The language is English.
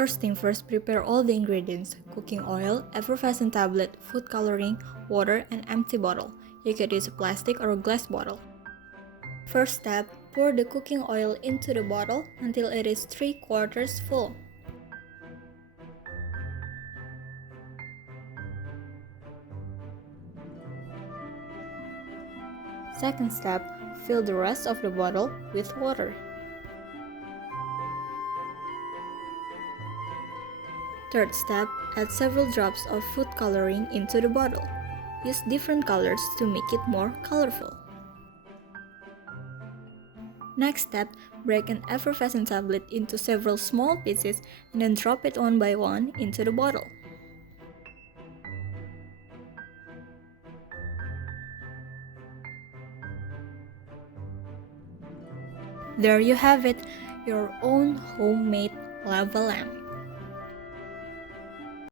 First thing first, prepare all the ingredients: cooking oil, effervescent tablet, food coloring, water, and empty bottle. You could use a plastic or a glass bottle. First step, pour the cooking oil into the bottle until it is 3/4 full. Second step, fill the rest of the bottle with water. Third step, add several drops of food coloring into the bottle. Use different colors to make it more colorful. Next step, break an effervescent tablet into several small pieces and then drop it one by one into the bottle. There you have it, your own homemade lava lamp.